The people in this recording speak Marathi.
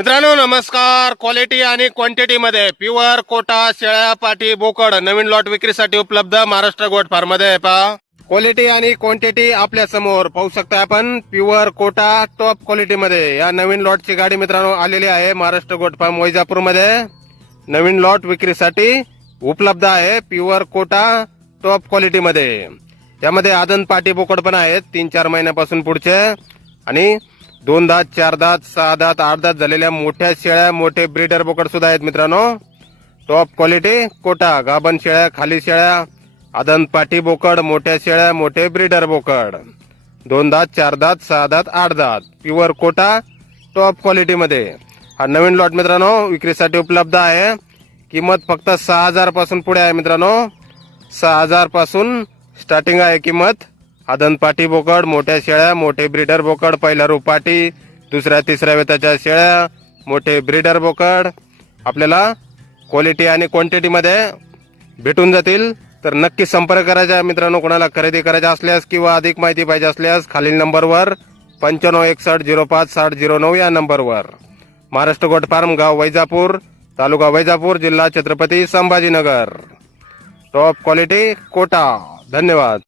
मित्रांनो नमस्कार. क्वालिटी आणि क्वांटिटी मध्ये प्युअर कोटा शेळ्या पाटी बोकड नवीन लॉट विक्रीसाठी उपलब्ध महाराष्ट्र गोट फार्म मध्ये पहा. क्वालिटी आणि क्वांटिटी आपल्या समोर पाहू शकता आपण. प्युअर कोटा टॉप क्वालिटी मध्ये या नवीन लॉटची गाडी मित्रांनो आलेली आहे महाराष्ट्र गोट फार्म वैजापूर मध्ये. नवीन लॉट विक्रीसाठी उपलब्ध आहे. प्युअर कोटा टॉप क्वालिटी मध्ये त्यामध्ये आदन पाटी बोकड पण आहेत 3-4 महिन्यापासून पुढचे आणि 2 दात 4 दात 6 दात 8 दात झालेल्या मोठ्या शेळ्या मोठे ब्रीडर बोकड सुद्धा आहेत मित्रांनो. टॉप क्वालिटी कोटा गाभण शेळ्या खाली शेळ्या आदन पाटी बोकड मोठ्या शेळ्या मोठे ब्रीडर बोकड 2 दात 4 दात 6 दात 8 दात प्युअर कोटा टॉप क्वालिटी मध्ये हा नवीन लॉट मित्रांनो विक्रीसाठी उपलब्ध आहे. किंमत फक्त 6,000 पासून पुढे आहे मित्रांनो. 6,000 पासून स्टार्टिंग आहे किंमत. आदन पाटी बोकड मोठ्या शेळ्या मोठे ब्रीडर बोकड पहिल्या रुपाटी दुसऱ्या तिसऱ्या वेताच्या शेळ्या मोठे ब्रीडर बोकड आपल्याला क्वालिटी आणि क्वांटिटी मध्ये भेटून जातील. तर नक्की संपर्क करायचा मित्रांनो. कोणाला खरेदी करायचा असल्यास किंवा अधिक माहिती पाहिजे असल्यास खालील नंबरवर 9561056009 या नंबरवर. महाराष्ट्र गोट फार्म गाव वैजापूर तालुका वैजापूर जिल्हा छत्रपती संभाजीनगर. Top quality Kota. धन्यवाद.